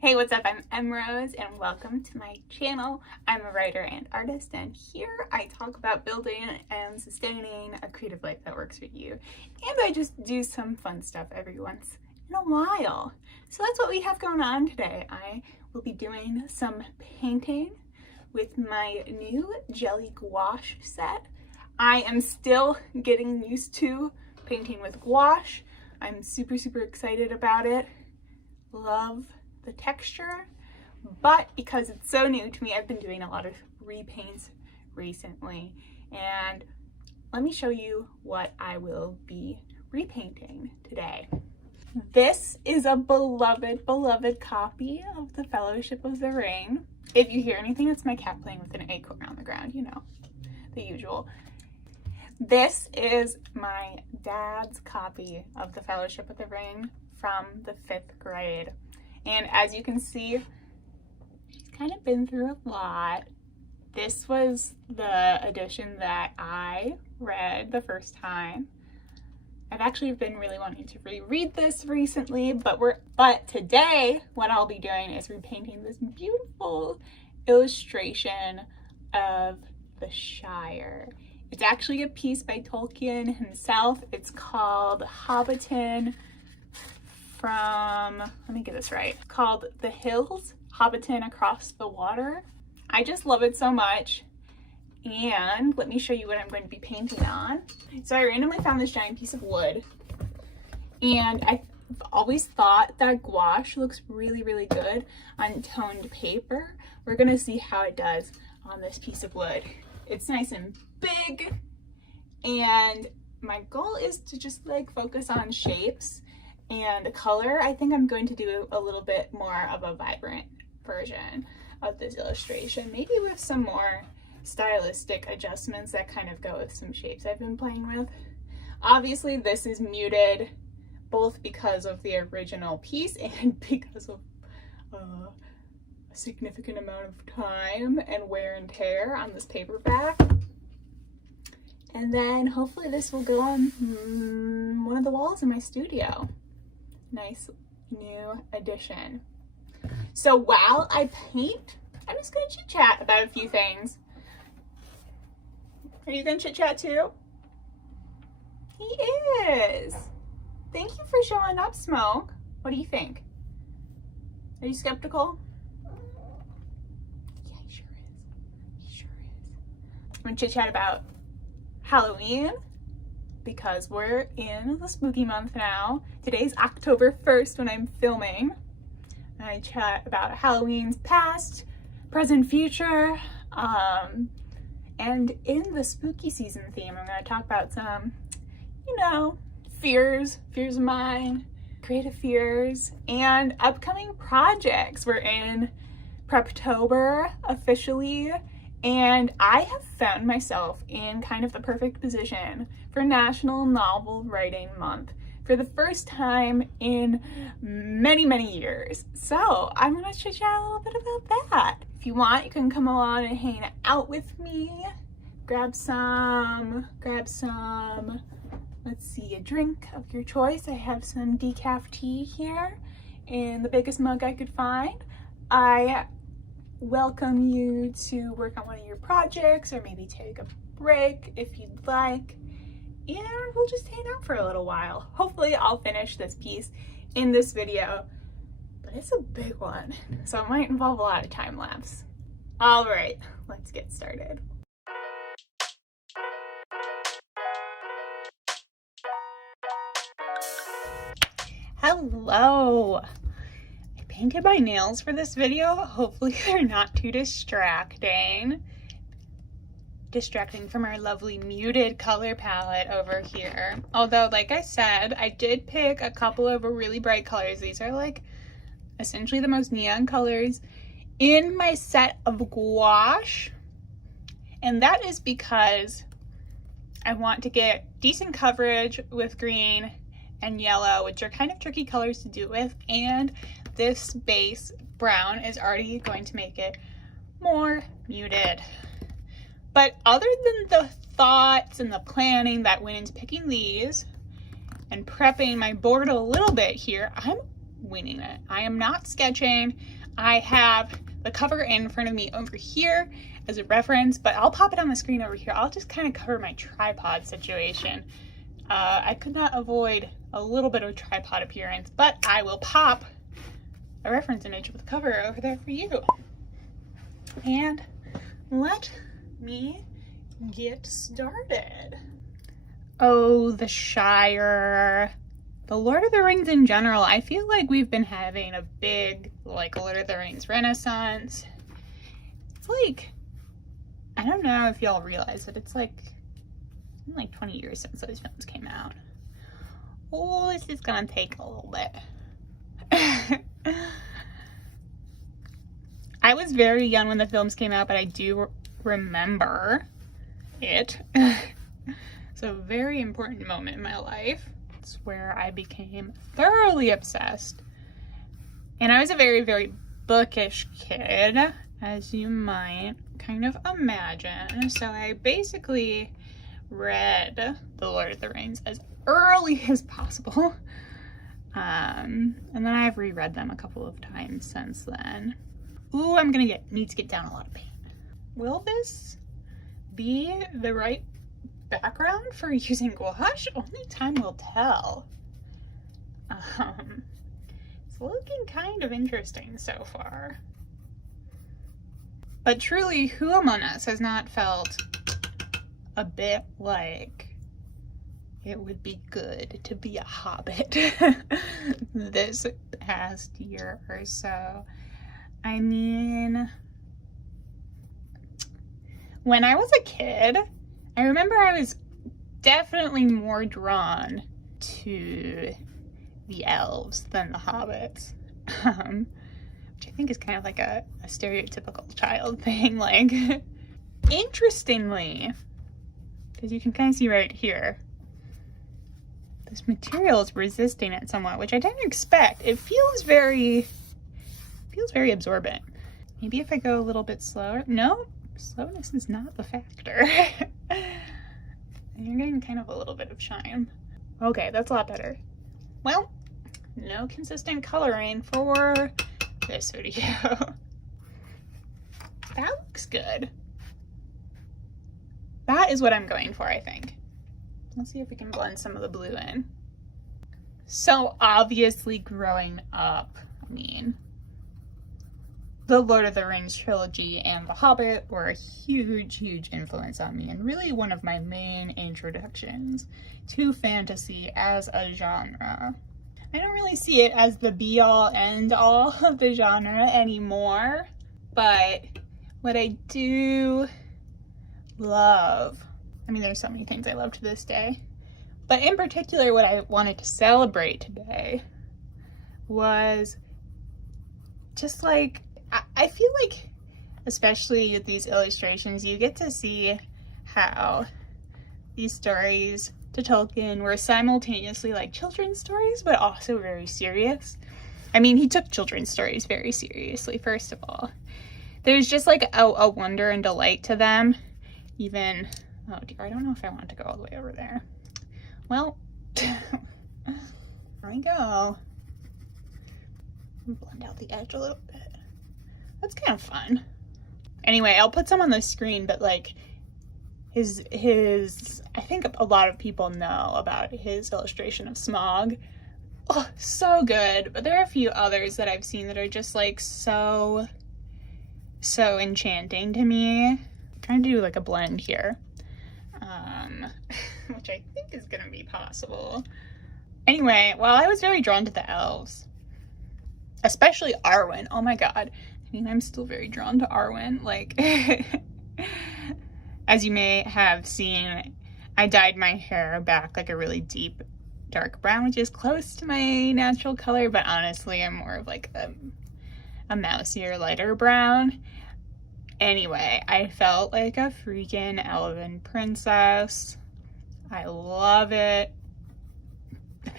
Hey, what's up? I'm Rose and welcome to my channel. I'm a writer and artist, and here I talk about building and sustaining a creative life that works for you. And I just do some fun stuff every once in a while. So that's what we have going on today. I will be doing some painting with my new jelly gouache set. I am still getting used to painting with gouache. I'm super excited about it. Love the texture, but because it's so new to me, I've been doing a lot of repaints recently, and let me show you what I will be repainting today. This is a beloved copy of the Fellowship of the Ring. If you hear anything, it's my cat playing with an acorn on the ground, you know, the usual. This is my dad's copy of the Fellowship of the Ring from the 5th grade. And as you can see, he's kind of been through a lot. This was the edition that I read the first time. I've actually been really wanting to reread this recently, but today what I'll be doing is repainting this beautiful illustration of the Shire. It's actually a piece by Tolkien himself. It's called Hobbiton from, let me get this right, it's called The Hills, Hobbiton Across the Water. I just love it so much, and let me show you what I'm going to be painting on. So I randomly found this giant piece of wood, and I've always thought that gouache looks really good on toned paper. We're gonna see how it does on this piece of wood. It's nice and big, and my goal is to just like focus on shapes and color. I think I'm going to do a little bit more of a vibrant version of this illustration, maybe with some more stylistic adjustments that kind of go with some shapes I've been playing with. Obviously this is muted both because of the original piece and because of a significant amount of time and wear and tear on this paperback. And then hopefully this will go on one of the walls in my studio. Nice new addition. So while I paint, I'm just gonna chit chat about a few things. Are you gonna chit chat too? He is. Thank you for showing up, Smoke. What do you think? Are you skeptical? Yeah, he sure is. He sure is. I'm gonna chit chat about Halloween, because we're in the spooky month now. Today's October 1st when I'm filming. I chat about Halloween's past, present, future, and in the spooky season theme, I'm going to talk about some, you know, fears of mine, creative fears, and upcoming projects. We're in Preptober officially, and I have found myself in kind of the perfect position for National Novel Writing Month for the first time in many years. So I'm gonna chit chat a little bit about that. If you want, you can come along and hang out with me. Grab some, let's see, a drink of your choice. I have some decaf tea here in the biggest mug I could find. I welcome you to work on one of your projects, or maybe take a break if you'd like, and we'll just hang out for a little while. Hopefully I'll finish this piece in this video, but it's a big one, so it might involve a lot of time lapse. All right, let's get started. Hello. Painted my nails for this video. Hopefully they're not too distracting from our lovely muted color palette over here. Although, like I said, I did pick a couple of really bright colors. These are like essentially the most neon colors in my set of gouache, and that is because I want to get decent coverage with green and yellow, which are kind of tricky colors to do with, and this base brown is already going to make it more muted. But other than the thoughts and the planning that went into picking these and prepping my board a little bit here, I'm winging it. I am not sketching. I have the cover in front of me over here as a reference, but I'll pop it on the screen over here. I'll just kind of cover my tripod situation. I could not avoid a little bit of tripod appearance, but I will pop a reference image of the cover over there for you. And let me get started. Oh, the Shire. The Lord of the Rings in general, I feel like we've been having a big, like, Lord of the Rings renaissance. It's like, I don't know if y'all realize it, it's like 20 years since those films came out. Oh, this is gonna take a little bit. I was very young when the films came out, but I do remember it. It's a very important moment in my life. It's where I became thoroughly obsessed. And I was a very, very bookish kid, as you might kind of imagine. So I basically read The Lord of the Rings as early as possible. And then I've reread them a couple of times since then. Ooh, I'm gonna need to get down a lot of paint. Will this be the right background for using gouache? Only time will tell. It's looking kind of interesting so far. But truly, who among us has not felt a bit like it would be good to be a hobbit this past year or so? I mean, when I was a kid, I remember I was definitely more drawn to the elves than the hobbits, which I think is kind of like a stereotypical child thing. Like, interestingly, because you can kind of see right here, this material is resisting it somewhat, which I didn't expect. It feels very absorbent. Maybe if I go a little bit slower. No, slowness is not the factor. And you're getting kind of a little bit of shine. Okay, that's a lot better. Well, no consistent coloring for this video. That looks good. That is what I'm going for, I think. Let's see if we can blend some of the blue in. So obviously growing up, I mean, the Lord of the Rings trilogy and The Hobbit were a huge, huge influence on me, and really one of my main introductions to fantasy as a genre. I don't really see it as the be-all, end-all of the genre anymore, but what I do love, I mean, there's so many things I love to this day, but in particular what I wanted to celebrate today was just like, I feel like, especially with these illustrations, you get to see how these stories to Tolkien were simultaneously like children's stories, but also very serious. I mean, he took children's stories very seriously, first of all. There's just like a wonder and delight to them. Even, oh dear, I don't know if I want to go all the way over there. Well, there we go. Blend out the edge a little bit. That's kind of fun. Anyway, I'll put some on the screen, but like his I think a lot of people know about his illustration of Smaug. Oh, so good. But there are a few others that I've seen that are just like so enchanting to me. I'm trying to do like a blend here, which I think is gonna be possible. Anyway, well, I was very drawn to the elves, especially Arwen. Oh my god. I mean, I'm still very drawn to Arwen. Like, as you may have seen, I dyed my hair back like a really deep dark brown, which is close to my natural color, but honestly, I'm more of like a mousier, lighter brown. Anyway, I felt like a freaking elven princess. I love it.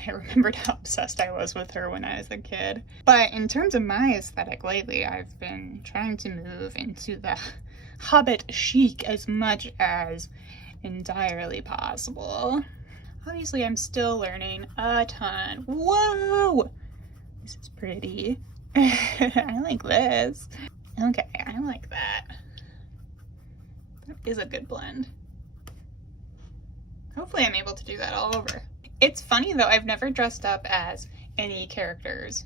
I remembered how obsessed I was with her when I was a kid. But in terms of my aesthetic lately, I've been trying to move into the Hobbit chic as much as entirely possible. Obviously, I'm still learning a ton. Whoa! This is pretty. I like this. Okay, I like that. That is a good blend. Hopefully I'm able to do that all over. It's funny though, I've never dressed up as any characters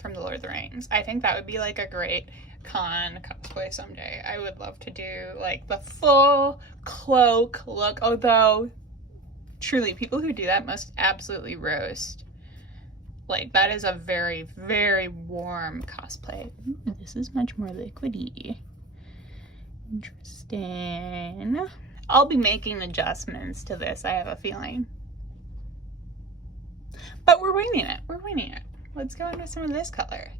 from the Lord of the Rings. I think that would be like a great con cosplay someday. I would love to do like the full cloak look, although truly people who do that must absolutely roast. Like that is a very, very warm cosplay. Ooh, this is much more liquidy. Interesting. I'll be making adjustments to this, I have a feeling. But we're winging it. We're winging it. Let's go in with some of this color.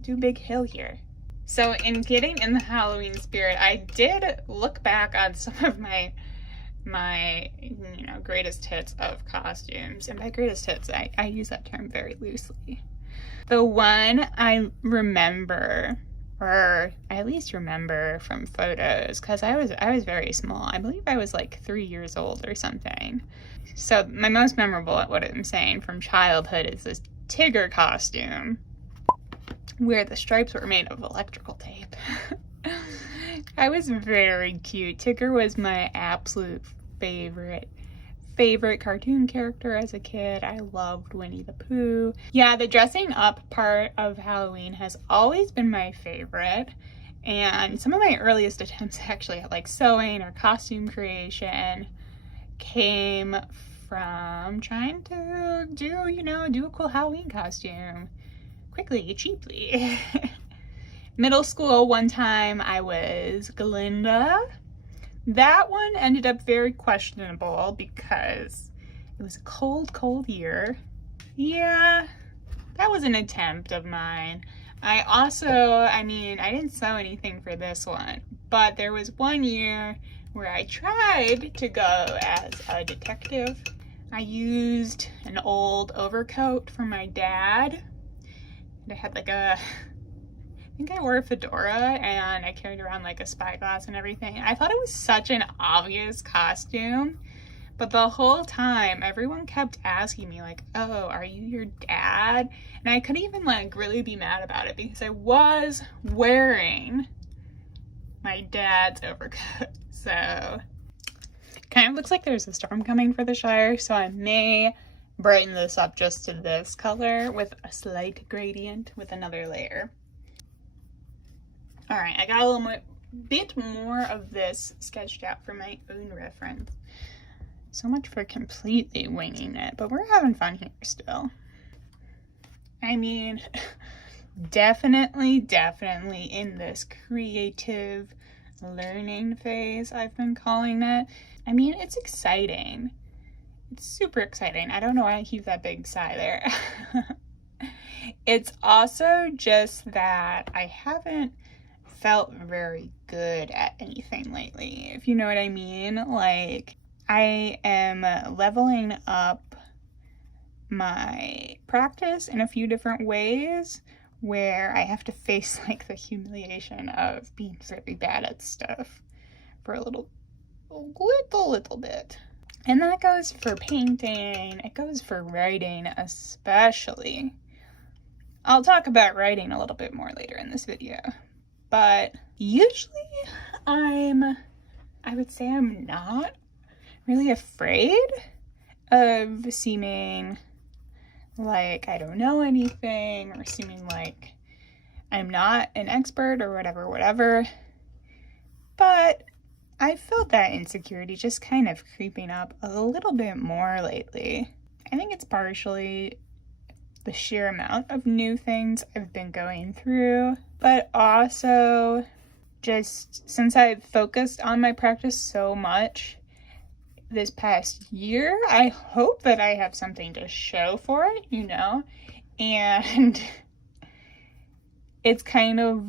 Do Big Hill here. So in getting in the Halloween spirit, I did look back on some of my you know, greatest hits of costumes. And by greatest hits, I use that term very loosely. The one I remember, or I at least remember from photos, because I was very small. I believe I was like 3 years old or something. So my most memorable, what I'm saying, from childhood is this Tigger costume where the stripes were made of electrical tape. I was very cute. Tigger was my absolute favorite cartoon character as a kid. I loved Winnie the Pooh. Yeah, the dressing up part of Halloween has always been my favorite. And some of my earliest attempts actually at like sewing or costume creation came from trying to do a cool Halloween costume quickly, cheaply. Middle school, one time I was Glinda. That one ended up very questionable because it was a cold year. Yeah, that was an attempt of mine. I didn't sew anything for this one, but there was one year where I tried to go as a detective. I used an old overcoat from my dad. And I had like I think I wore a fedora and I carried around like a spyglass and everything. I thought it was such an obvious costume, but the whole time everyone kept asking me like, oh, are you your dad? And I couldn't even like really be mad about it because I was wearing my dad's overcoat. So kind of looks like there's a storm coming for the Shire, so I may brighten this up just to this color with a slight gradient with another layer. All right, I got a little bit more of this sketched out for my own reference. So much for completely winging it, but we're having fun here still. I mean, definitely in this creative learning phase, I've been calling it. I mean, it's exciting. It's super exciting. I don't know why I keep that big sigh there. It's also just that I haven't felt very good at anything lately, if you know what I mean. Like, I am leveling up my practice in a few different ways where I have to face like the humiliation of being very bad at stuff for a little bit. And that goes for painting, it goes for writing especially. I'll talk about writing a little bit more later in this video, but usually I would say I'm not really afraid of seeming like I don't know anything or seeming like I'm not an expert or whatever. But I felt that insecurity just kind of creeping up a little bit more lately. I think it's partially the sheer amount of new things I've been going through, but also just since I've focused on my practice so much this past year, I hope that I have something to show for it, you know? And it's kind of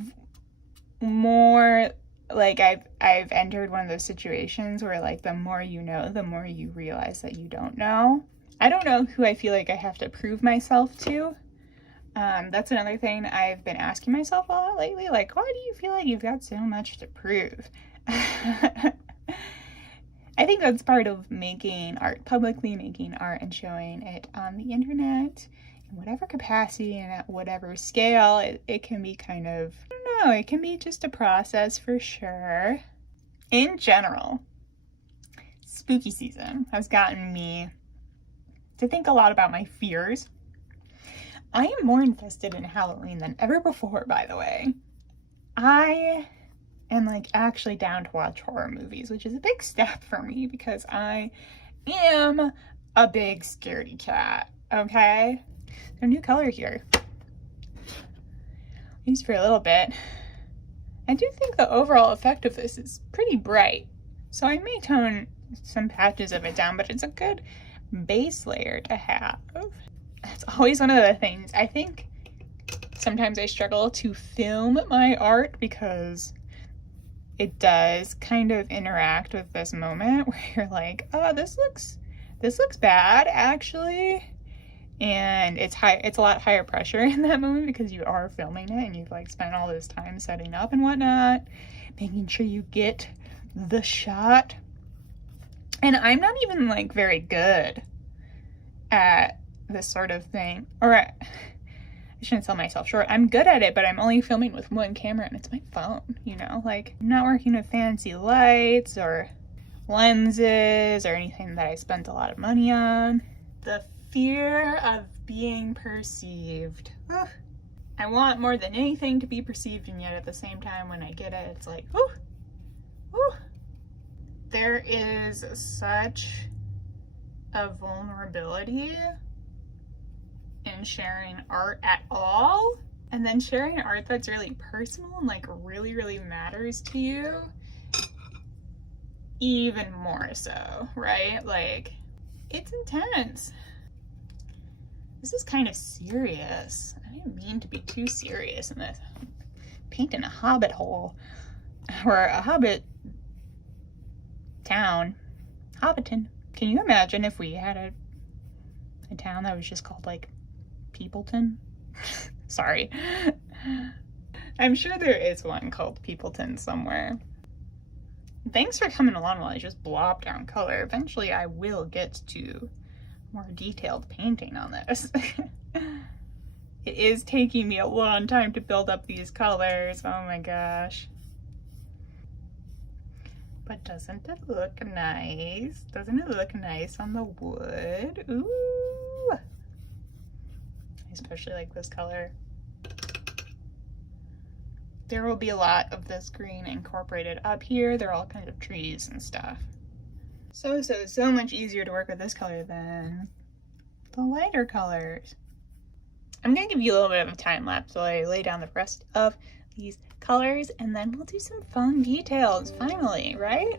more like I've entered one of those situations where like the more you know, the more you realize that you don't know. I don't know who I feel like I have to prove myself to. That's another thing I've been asking myself a lot lately. Like, why do you feel like you've got so much to prove? I think that's part of making art publicly, making art and showing it on the internet, whatever capacity and at whatever scale, it can be kind of, I don't know, it can be just a process for sure. In general, spooky season has gotten me to think a lot about my fears. I am more invested in Halloween than ever before, by the way. I am like actually down to watch horror movies, which is a big step for me because I am a big scaredy cat, okay? There's a new color here. Used for a little bit. I do think the overall effect of this is pretty bright, so I may tone some patches of it down, but it's a good base layer to have. That's always one of the things. I think sometimes I struggle to film my art because it does kind of interact with this moment where you're like, oh, this looks bad actually. And it's a lot higher pressure in that moment because you are filming it and you've like spent all this time setting up and whatnot, making sure you get the shot. And I'm not even like very good at this sort of thing. Or I shouldn't sell myself short. I'm good at it, but I'm only filming with one camera and it's my phone, you know? Like, I'm not working with fancy lights or lenses or anything that I spent a lot of money on. The fear of being perceived. Ugh. I want more than anything to be perceived, and yet at the same time when I get it, it's like, ooh, ooh. There is such a vulnerability in sharing art at all, and then sharing art that's really personal and like really, really matters to you even more so, right? Like, it's intense. This is kind of serious. I didn't mean to be too serious in this. Painting a hobbit hole, or a hobbit town. Hobbiton. Can you imagine if we had a town that was just called like Peopleton? Sorry. I'm sure there is one called Peopleton somewhere. Thanks for coming along while I just blob down color. Eventually I will get to more detailed painting on this. It is taking me a long time to build up these colors. Oh my gosh. But doesn't it look nice? Doesn't it look nice on the wood? Ooh. I especially like this color. There will be a lot of this green incorporated up here. They're all kinds of trees and stuff. So much easier to work with this color than the lighter colors. I'm gonna give you a little bit of a time lapse while I lay down the rest of these colors, and then we'll do some fun details finally, right?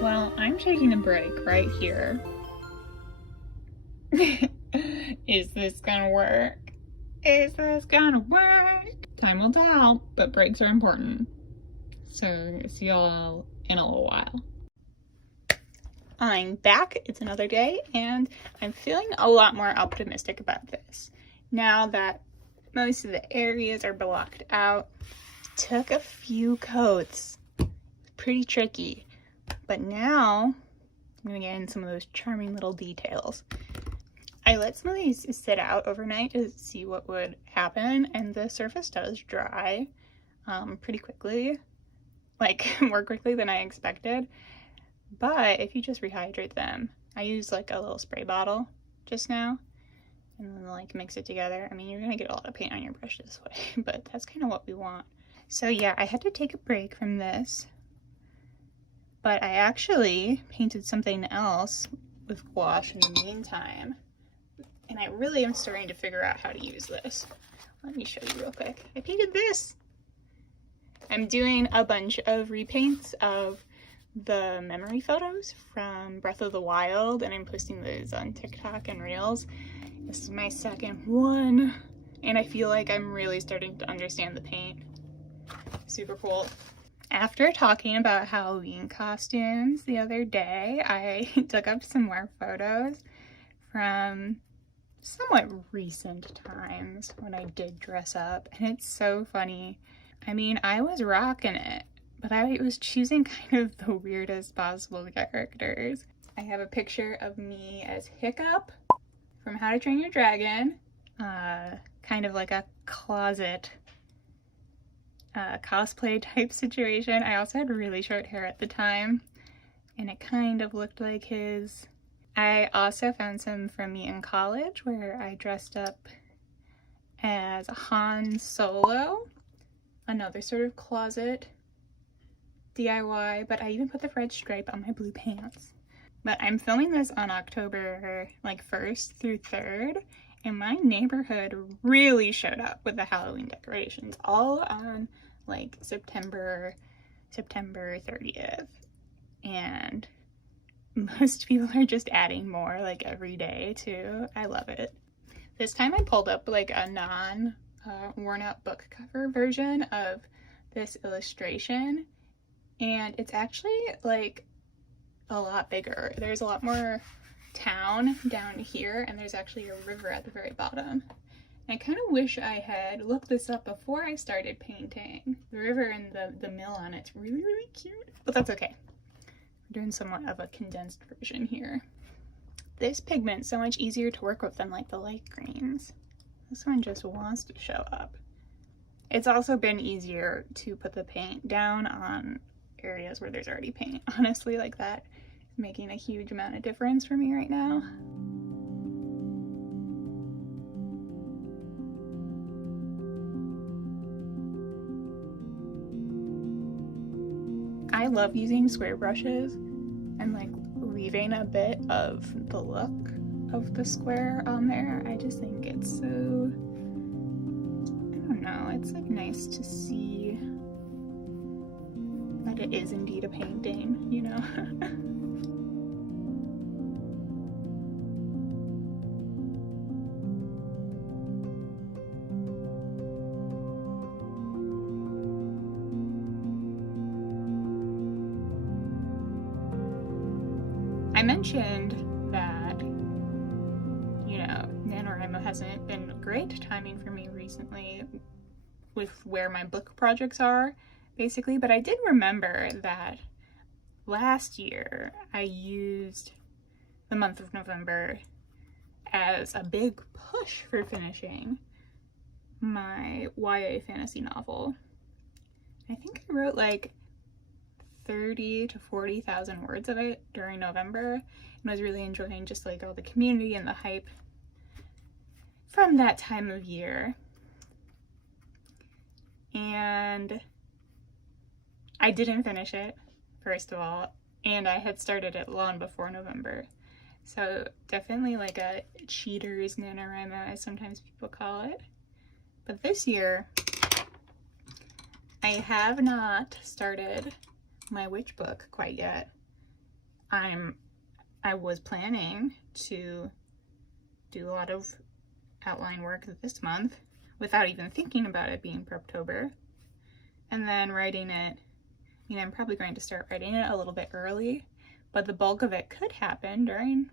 Well, I'm taking a break right here. Is this gonna work? Is this gonna work? Time will tell, but breaks are important. So see y'all in a little while. I'm back. It's another day, and I'm feeling a lot more optimistic about this. Now that most of the areas are blocked out, took a few coats. Pretty tricky. But now I'm gonna get in some of those charming little details. I let some of these sit out overnight to see what would happen, and the surface does dry pretty quickly, like more quickly than I expected. But if you just rehydrate them, I use like a little spray bottle just now, and then like mix it together. I mean, you're gonna get a lot of paint on your brush this way, but that's kind of what we want. So yeah, I had to take a break from this, but I actually painted something else with gouache in the meantime. And I really am starting to figure out how to use this. Let me show you real quick. I painted this. I'm doing a bunch of repaints of the memory photos from Breath of the Wild, and I'm posting those on TikTok and Reels. This is my second one, and I feel like I'm really starting to understand the paint. Super cool. After talking about Halloween costumes the other day, I dug up some more photos from somewhat recent times when I did dress up, and it's so funny. I mean, I was rocking it, but I was choosing kind of the weirdest possible characters. I have a picture of me as Hiccup from How to Train Your Dragon, kind of like a closet cosplay type situation. I also had really short hair at the time, and it kind of looked like his. I also found some from me in college where I dressed up as Han Solo, another sort of closet DIY, but I even put the red stripe on my blue pants. But I'm filming this on October like 1st through 3rd, and my neighborhood really showed up with the Halloween decorations all on like September 30th. And most people are just adding more like every day too. I love it. This time I pulled up like a worn out book cover version of this illustration, and it's actually like a lot bigger. There's a lot more town down here, and there's actually a river at the very bottom. I kind of wish I had looked this up before I started painting. The river and the mill on it's really, really cute, but that's okay. We're doing somewhat of a condensed version here. This pigment's so much easier to work with than like the light greens. This one just wants to show up. It's also been easier to put the paint down on areas where there's already paint. Honestly, like that is making a huge amount of difference for me right now. I love using square brushes and like leaving a bit of the look of the square on there. I just think it's so, I don't know, it's like nice to see that it is indeed a painting, you know? I mentioned that, you know, NaNoWriMo hasn't been great timing for me recently with where my book projects are, basically, but I did remember that last year I used the month of November as a big push for finishing my YA fantasy novel. I think I wrote like 30 to 40,000 words of it during November, and was really enjoying just like all the community and the hype from that time of year. And I didn't finish it, first of all, and I had started it long before November. So definitely like a cheater's NaNoWriMo, as sometimes people call it. But this year, I have not started my witch book quite yet. I was planning to do a lot of outline work this month without even thinking about it being Preptober, and then writing it. You know, I'm probably going to start writing it a little bit early, but the bulk of it could happen during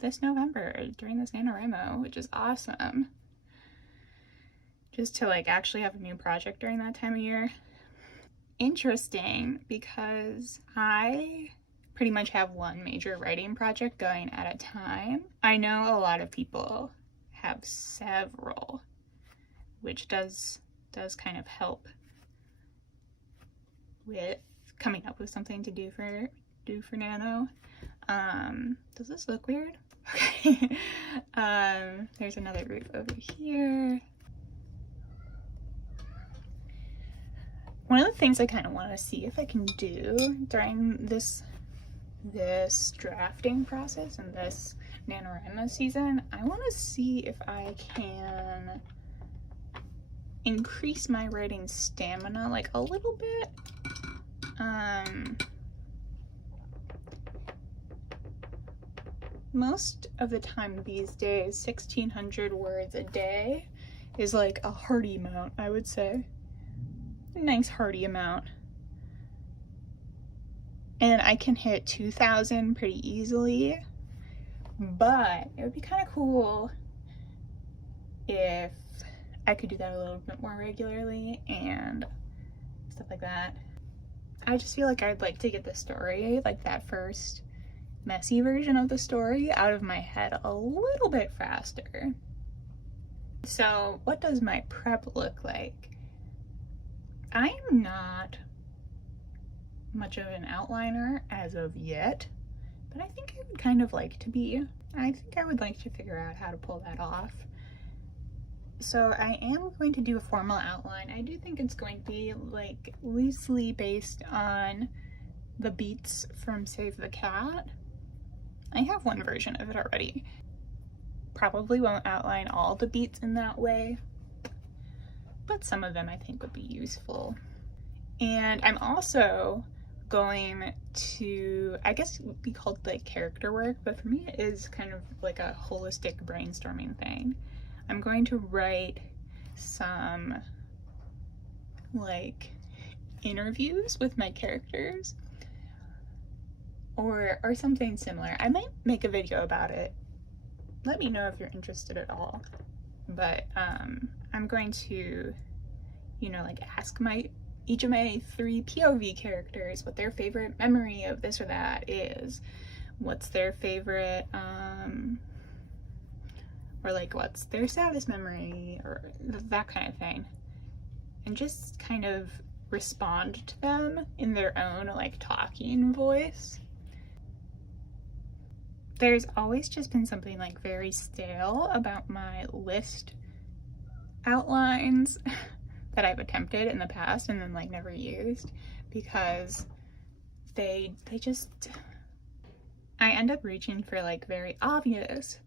this November, during this NaNoWriMo, which is awesome. Just to like actually have a new project during that time of year. Interesting, because I pretty much have one major writing project going at a time. I know a lot of people have several, which does kind of help with coming up with something to do for Nano. Does this look weird? Okay. There's another roof over here. One of the things I kind of want to see if I can do during this drafting process and this NaNoWriMo season, I want to see if I can increase my writing stamina like a little bit. Most of the time these days, 1,600 words a day is like a hearty amount, I would say. Nice hearty amount, and I can hit 2,000 pretty easily, but it would be kind of cool if I could do that a little bit more regularly and stuff like that. I just feel like I'd like to get the story, like that first messy version of the story, out of my head a little bit faster. So what does my prep look like? I am not much of an outliner as of yet, but I think I would kind of like to be. I think I would like to figure out how to pull that off. So I am going to do a formal outline. I do think it's going to be like loosely based on the beats from Save the Cat. I have one version of it already. Probably won't outline all the beats in that way, but some of them I think would be useful. And I'm also going to, I guess it would be called like character work, but for me it is kind of like a holistic brainstorming thing. I'm going to write some like interviews with my characters or something similar. I might make a video about it. Let me know if you're interested at all. But I'm going to, you know, like ask each of my 3 POV characters what their favorite memory of this or that is. What's their favorite, or like what's their saddest memory, or that kind of thing. And just kind of respond to them in their own like talking voice. There's always just been something like very stale about my list outlines that I've attempted in the past and then like never used, because they just, I end up reaching for like very obvious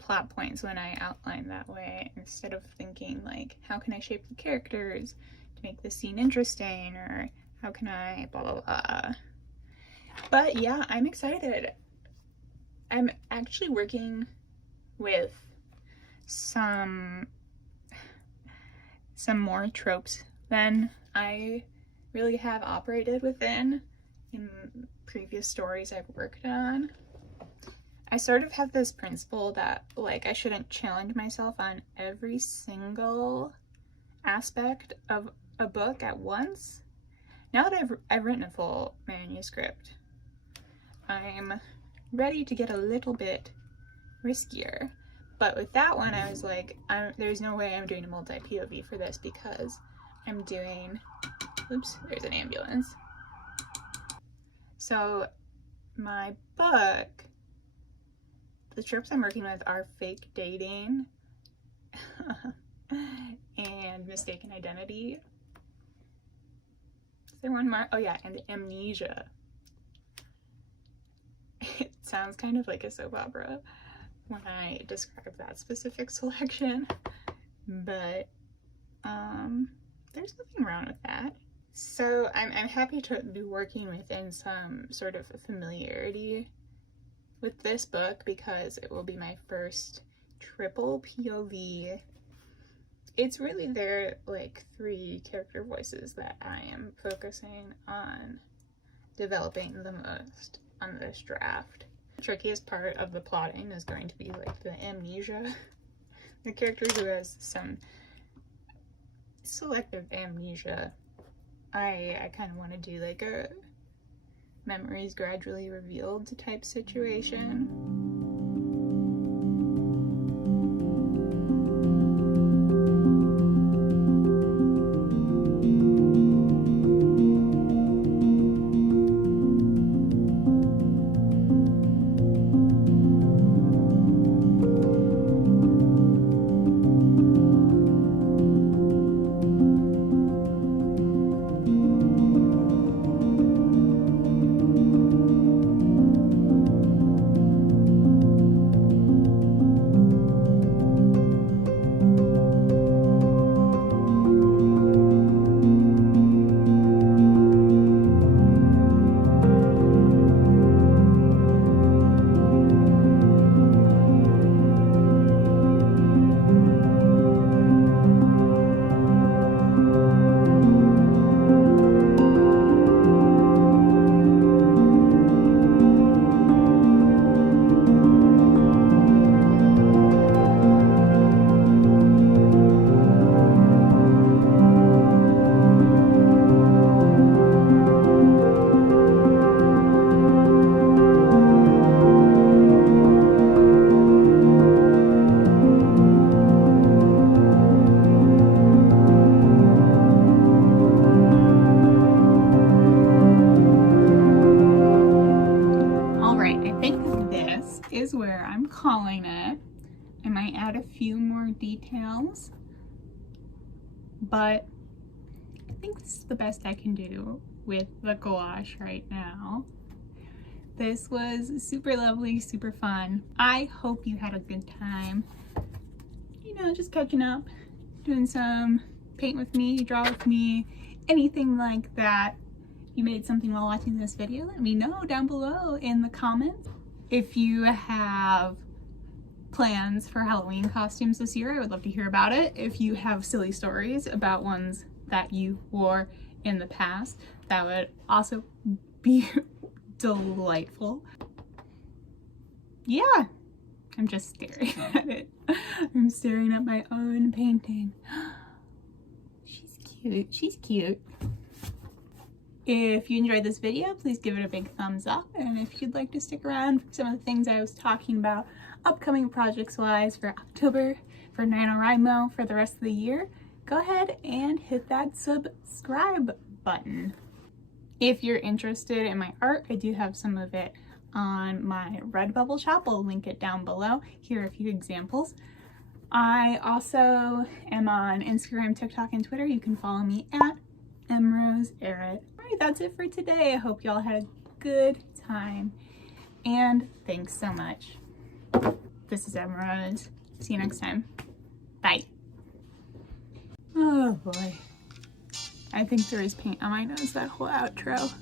plot points when I outline that way, instead of thinking like, how can I shape the characters to make this scene interesting, or how can I blah blah blah. But yeah, I'm excited. I'm actually working with some more tropes than I really have operated within in previous stories I've worked on. I sort of have this principle that like I shouldn't challenge myself on every single aspect of a book at once. Now that I've written a full manuscript, I'm ready to get a little bit riskier. But with that one, I was like, there's no way I'm doing a multi-POV for this, because I'm doing, oops, there's an ambulance. So my book, the tropes I'm working with are fake dating and mistaken identity. Is there one more? Oh yeah, and amnesia. It sounds kind of like a soap opera when I describe that specific selection, but there's nothing wrong with that. So I'm happy to be working within some sort of familiarity with this book, because it will be my first triple POV. It's really their like 3 character voices that I am focusing on developing the most on this draft. The trickiest part of the plotting is going to be like the amnesia. The character who has some selective amnesia. I kind of want to do like a memories gradually revealed type situation. I'm calling it. I might add a few more details, but I think this is the best I can do with the gouache right now. This was super lovely, super fun. I hope you had a good time. You know, just catching up, doing some paint with me, draw with me, anything like that. If you made something while watching this video, let me know down below in the comments. If you have plans for Halloween costumes this year, I would love to hear about it. If you have silly stories about ones that you wore in the past, that would also be delightful. Yeah, I'm just staring at it. I'm staring at my own painting. She's cute. She's cute. If you enjoyed this video, please give it a big thumbs up. And if you'd like to stick around for some of the things I was talking about upcoming projects-wise for October, for NaNoWriMo for the rest of the year, go ahead and hit that subscribe button. If you're interested in my art, I do have some of it on my Redbubble shop. I'll link it down below. Here are a few examples. I also am on Instagram, TikTok, and Twitter. You can follow me at mrosearrett. Alright, that's it for today. I hope y'all had a good time. And thanks so much. This is Rose. See you next time. Bye. Oh boy. I think there is paint on my nose that whole outro.